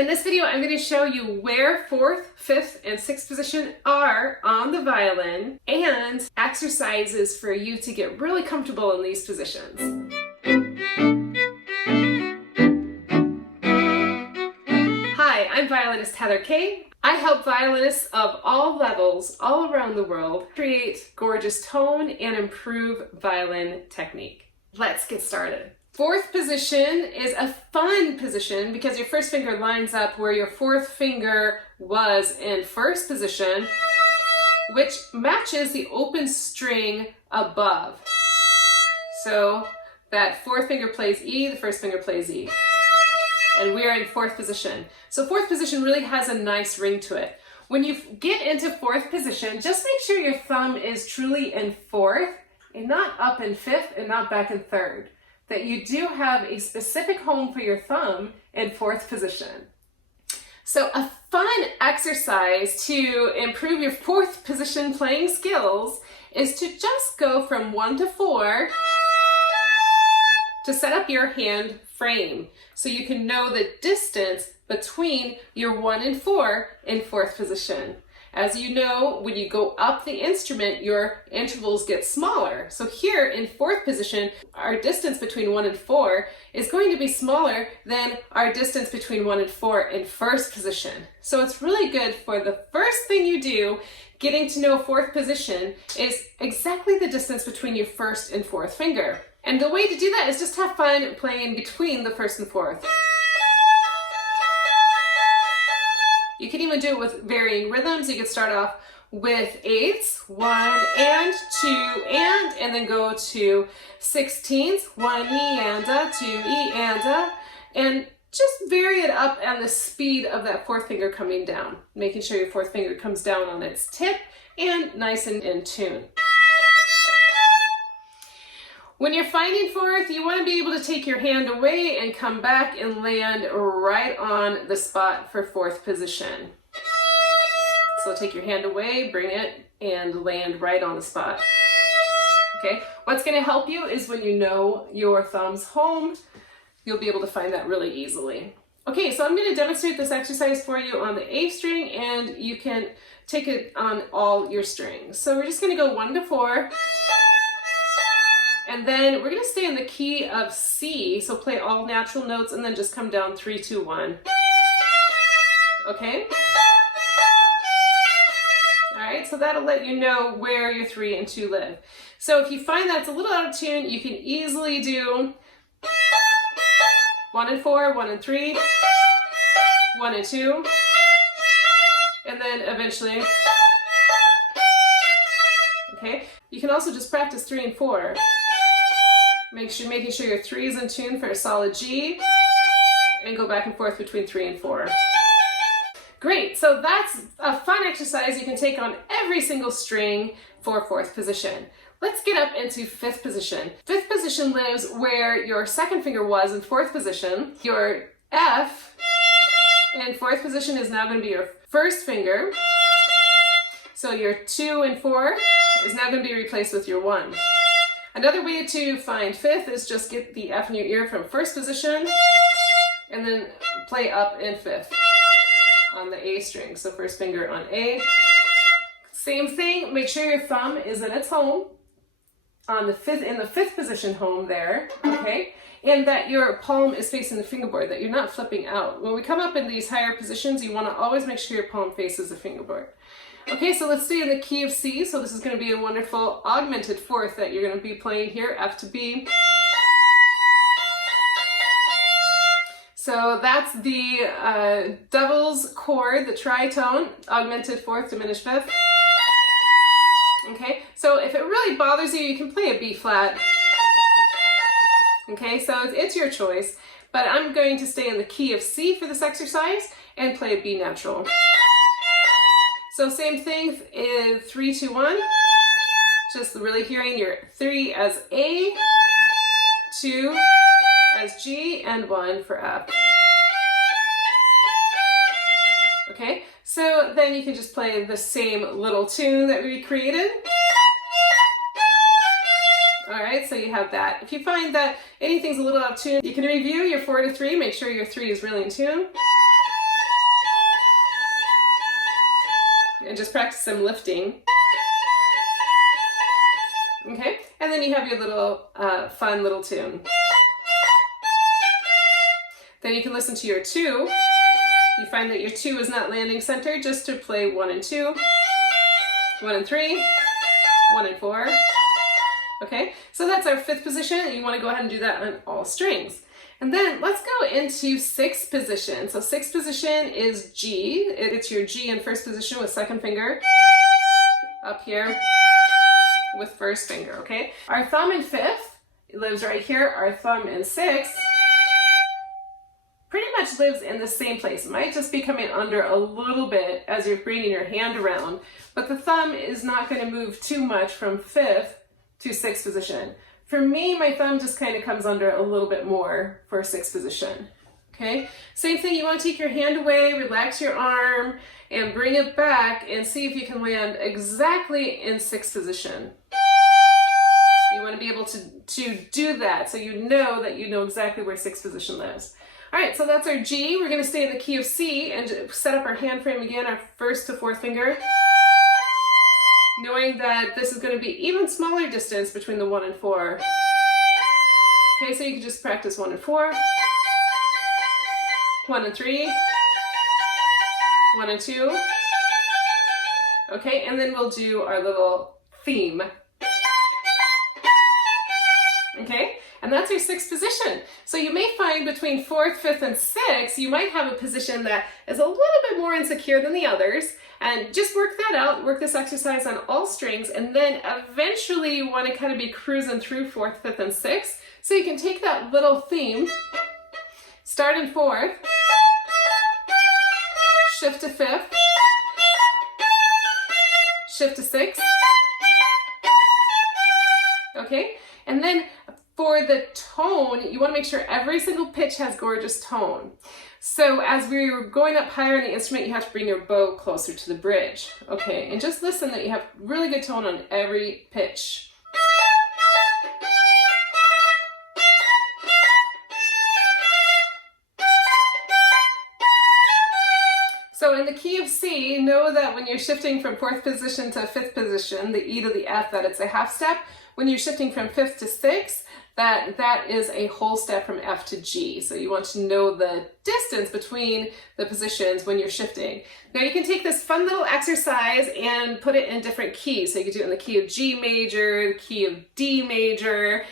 In this video, I'm going to show you where 4th, 5th, and 6th position are on the violin and exercises for you to get really comfortable in these positions. Hi, I'm violinist Kaye. I help violinists of all levels all around the world create gorgeous tone and improve violin technique. Let's get started. 4th position is a fun position because your first finger lines up where your 4th finger was in 1st position, which matches the open string above. So that 4th finger plays E, the 1st finger plays E. And we are in 4th position. So 4th position really has a nice ring to it. When you get into 4th position, just make sure your thumb is truly in 4th and not up in 5th and not back in 3rd. That you do have a specific home for your thumb in 4th position. So a fun exercise to improve your 4th position playing skills is to just go from 1 to 4 to set up your hand frame so you can know the distance between your 1 and 4 in 4th position. As you know, when you go up the instrument, your intervals get smaller. So here in 4th position, our distance between 1 and 4 is going to be smaller than our distance between 1 and 4 in 1st position. So it's really good for the first thing you do, getting to know 4th position, is exactly the distance between your 1st and 4th finger. And the way to do that is just have fun playing between the 1st and 4th. You can even do it with varying rhythms. You could start off with 8ths, 1 and 2 and then go to 16ths, 1 E and a, 2 E and a, and just vary it up on the speed of that 4th finger coming down, making sure your 4th finger comes down on its tip and nice and in tune. When you're finding 4th, you want to be able to take your hand away and come back and land right on the spot for 4th position. So take your hand away, bring it, and land right on the spot. Okay, what's going to help you is when you know your thumb's home, you'll be able to find that really easily. Okay, so I'm going to demonstrate this exercise for you on the A string, and you can take it on all your strings. So we're just going to go 1 to 4. And then we're going to stay in the key of C, so play all natural notes and then just come down 3, 2, 1. Okay? Alright, so that'll let you know where your 3 and 2 live. So if you find that's a little out of tune, you can easily do 1 and 4, 1 and 3, 1 and 2, and then eventually. Okay? You can also just practice 3 and 4. Making sure your 3 is in tune for a solid G, and go back and forth between 3 and 4. Great, so that's a fun exercise you can take on every single string for 4th position. Let's get up into 5th position. 5th position lives where your 2nd finger was in 4th position. Your F in 4th position is now going to be your 1st finger. So your 2 and 4 is now going to be replaced with your 1. Another way to find 5th is just get the F in your ear from 1st position and then play up in 5th on the A string. So 1st finger on A. Same thing, make sure your thumb is in its home on the 5th, in the 5th position home there, okay? And that your palm is facing the fingerboard, that you're not flipping out. When we come up in these higher positions, you want to always make sure your palm faces the fingerboard. Okay, so let's stay in the key of C. So this is going to be a wonderful augmented 4th that you're going to be playing here, F to B. So that's the devil's chord, the tritone, augmented 4th, diminished 5th. Okay, so if it really bothers you, you can play a B flat. Okay, so it's your choice, but I'm going to stay in the key of C for this exercise and play a B natural. So same thing in 3, 2, 1. Just really hearing your 3 as A, 2 as G, and 1 for F. Okay, so then you can just play the same little tune that we created. Alright, so you have that. If you find that anything's a little out of tune, you can review your 4 to 3, make sure your 3 is really in tune. and just practice some lifting. Okay, and then you have your little fun little tune. Then you can listen to your 2. You find that your 2 is not landing center, just to play 1 and 2, 1 and 3, 1 and 4. Okay, so that's our 5th position. You want to go ahead and do that on all strings. And then let's go into 6th position. So 6th position is G. It's your G in 1st position with 2nd finger up here with 1st finger, okay? Our thumb in 5th lives right here. Our thumb in 6th pretty much lives in the same place. It might just be coming under a little bit as you're bringing your hand around, but the thumb is not going to move too much from 5th to 6th position. For me, my thumb just kind of comes under a little bit more for 6th position. Okay, same thing, you want to take your hand away, relax your arm, and bring it back and see if you can land exactly in 6th position. You want to be able to do that so you know exactly where 6th position lives. All right, so that's our G. We're going to stay in the key of C and set up our hand frame again, our 1st to 4th finger, knowing that this is going to be even smaller distance between the 1 and 4. Okay, so you can just practice 1 and 4, 1 and 3, 1 and 2. Okay, and then we'll do our little theme. Okay, and that's your 6th position. So you may find between 4th, 5th, and 6th, you might have a position that is a little bit more insecure than the others. And just work that out, work this exercise on all strings, and then eventually you want to kind of be cruising through 4th, 5th, and 6th. So you can take that little theme, start in 4th, shift to 5th, shift to 6th, okay? And then for the tone, you want to make sure every single pitch has gorgeous tone. So as we're going up higher in the instrument, you have to bring your bow closer to the bridge. Okay, and just listen that you have really good tone on every pitch. So in the key of C, know that when you're shifting from 4th position to 5th position, the E to the F, that it's a half step. When you're shifting from 5th to 6th, that is a whole step from F to G. So you want to know the distance between the positions when you're shifting. Now you can take this fun little exercise and put it in different keys. So you can do it in the key of G major, the key of D major,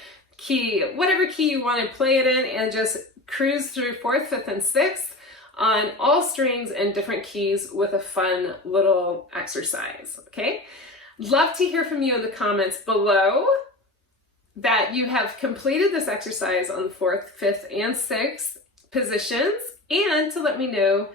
whatever key you want to play it in, and just cruise through 4th, 5th, and 6th on all strings and different keys with a fun little exercise, okay? Love to hear from you in the comments below that you have completed this exercise on the 4th, 5th, and 6th positions, and to let me know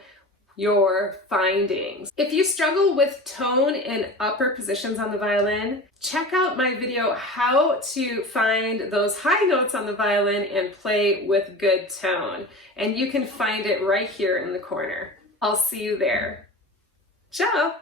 your findings. If you struggle with tone in upper positions on the violin, check out my video how to find those high notes on the violin and play with good tone. And you can find it right here in the corner. I'll see you there. Ciao!